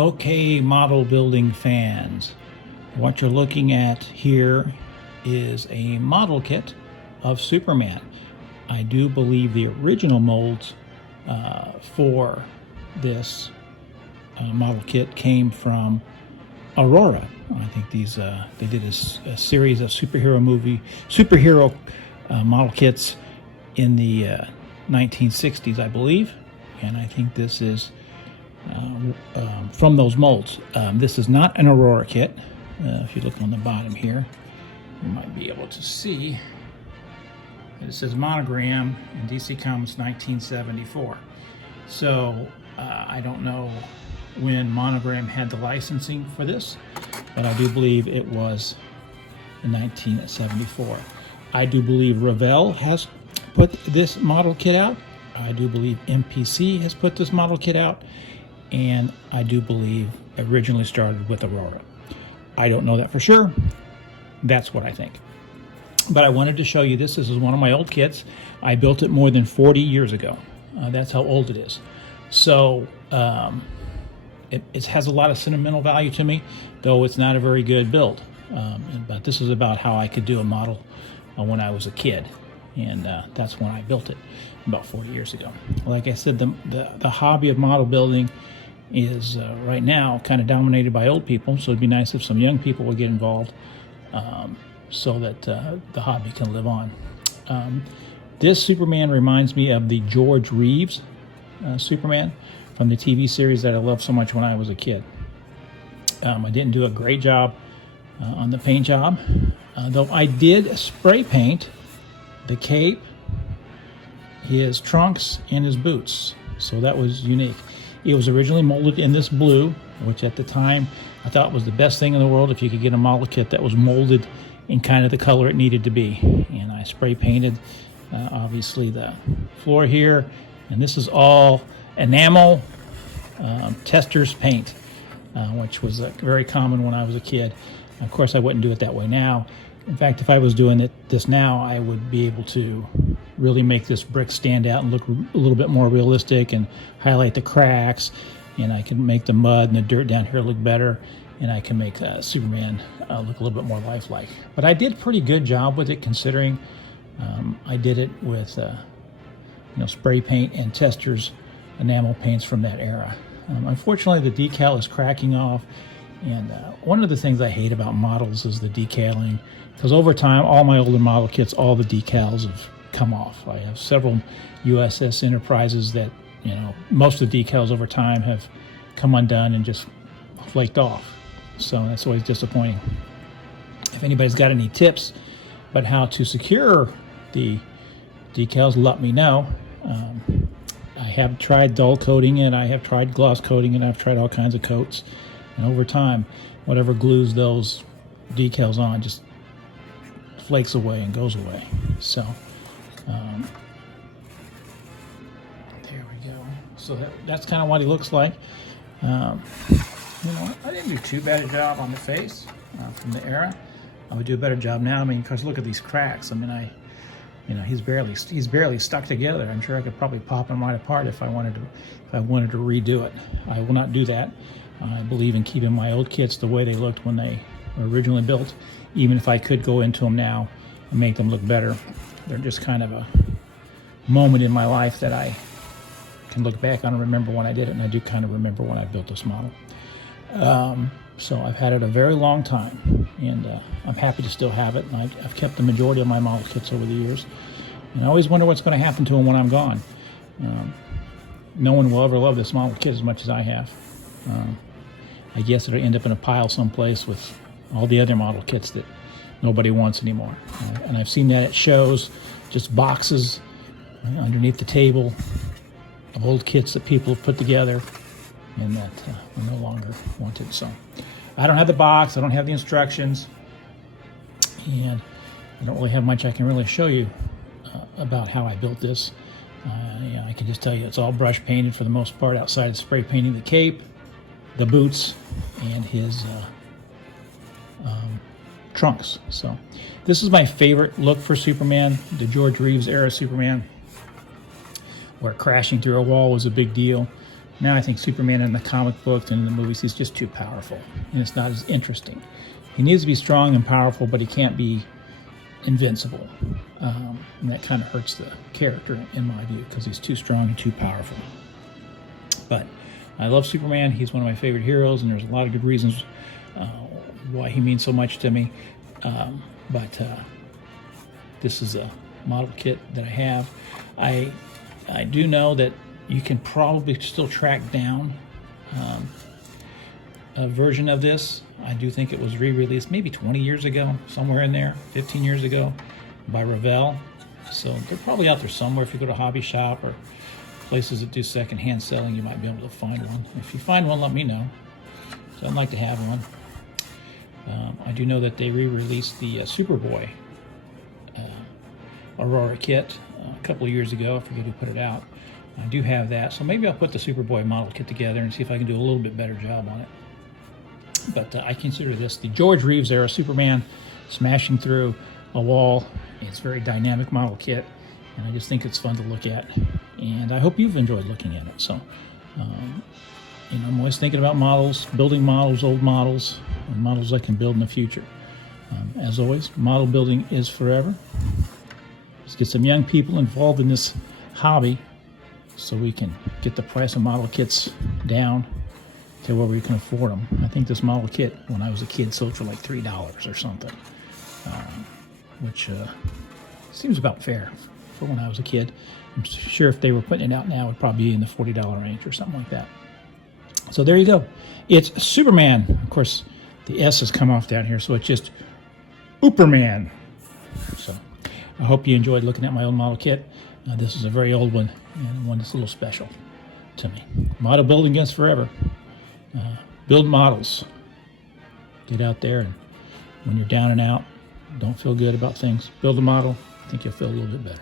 Okay, model building fans, what you're looking at here is a model kit of Superman. I do believe the original molds for this model kit came from Aurora. I think these they did a series of superhero model kits in the 1960s, I believe, and I think this is from those molds. This is not an Aurora kit. If you look on the bottom here, you might be able to see it says Monogram in DC Comics 1974. So I don't know when Monogram had the licensing for this, but I do believe it was in 1974. I do believe Revell has put this model kit out. I do believe MPC has put this model kit out, and I do believe it originally started with Aurora. I don't know that for sure. That's what I think. But I wanted to show you this. This is one of my old kits. I built it more than 40 years ago. That's how old it is. So it has a lot of sentimental value to me, though it's not a very good build. But this is about how I could do a model when I was a kid. And that's when I built it about 40 years ago. Like I said, the hobby of model building is right now kind of dominated by old people, so it'd be nice if some young people would get involved so that the hobby can live on. This Superman reminds me of the George Reeves Superman from the TV series that I loved so much when I was a kid. I didn't do a great job on the paint job, though I did spray paint the cape, his trunks, and his boots, so that was unique. It was originally molded in this blue, which at the time I thought was the best thing in the world if you could get a model kit that was molded in kind of the color it needed to be. And I spray painted obviously the floor here, and this is all enamel tester's paint, which was very common when I was a kid. Of course, I wouldn't do it that way now. In fact, if I was doing this now, I would be able to really make this brick stand out and look a little bit more realistic and highlight the cracks, and I can make the mud and the dirt down here look better, and I can make Superman look a little bit more lifelike. But I did a pretty good job with it, considering I did it with spray paint and Testors enamel paints from that era. Unfortunately, the decal is cracking off, and one of the things I hate about models is the decaling, because over time, all my older model kits, all the decals have come off. I have several USS Enterprises that, most of the decals over time have come undone and just flaked off. So that's always disappointing. If anybody's got any tips about how to secure the decals, let me know. I have tried dull coating it, I have tried gloss coating it, I've tried all kinds of coats. And over time, whatever glues those decals on just flakes away and goes away. So there we go. So that's kind of what he looks like. I didn't do too bad a job on the face from the era. I would do a better job now. I mean, because look at these cracks. I mean, he's barely stuck together. I'm sure I could probably pop him right apart if I wanted to redo it. I will not do that. I believe in keeping my old kits the way they looked when they were originally built, even if I could go into them now and make them look better. They're just kind of a moment in my life that I can look back on and remember when I did it, and I do kind of remember when I built this model. So I've had it a very long time, and I'm happy to still have it, and I've kept the majority of my model kits over the years. And I always wonder what's going to happen to them when I'm gone. No one will ever love this model kit as much as I have. I guess it'll end up in a pile someplace with all the other model kits that nobody wants anymore. And I've seen that at shows, just boxes underneath the table of old kits that people have put together and that are no longer wanted. So I don't have the box, I don't have the instructions, and I don't really have much I can really show you about how I built this. I can just tell you it's all brush painted for the most part, outside of spray painting the cape, the boots, and his trunks. So this is my favorite look for Superman, the George Reeves era Superman, where crashing through a wall was a big deal. Now I think Superman in the comic books and in the movies, he's just too powerful, and it's not as interesting. He needs to be strong and powerful, but he can't be invincible. And that kind of hurts the character, in my view, because he's too strong and too powerful. But I love Superman. He's one of my favorite heroes, and there's a lot of good reasons why he means so much to me. But this is a model kit that I have. I do know that you can probably still track down a version of this. I do think it was re-released maybe 20 years ago, somewhere in there, 15 years ago, by Revell. So they're probably out there somewhere. If you go to Hobby Shop or places that do secondhand selling, you might be able to find one. If you find one, let me know. So I'd like to have one. I do know that they re-released the Superboy Aurora kit a couple of years ago. I forget who put it out. I do have that, so maybe I'll put the Superboy model kit together and see if I can do a little bit better job on it. But I consider this the George Reeves era Superman smashing through a wall. It's a very dynamic model kit, and I just think it's fun to look at. And I hope you've enjoyed looking at it. So, you know, I'm always thinking about models, building models, old models, and models I can build in the future. As always, model building is forever. Let's get some young people involved in this hobby so we can get the price of model kits down to where we can afford them. I think this model kit, when I was a kid, sold for like $3 or something, which seems about fair for when I was a kid. I'm sure if they were putting it out now, it would probably be in the $40 range or something like that. So there you go. It's Superman. Of course, the S has come off down here, so it's just Ooperman. So I hope you enjoyed looking at my old model kit. This is a very old one, and one that's a little special to me. Model building is forever. Build models. Get out there, and when you're down and out, don't feel good about things, build a model. I think you'll feel a little bit better.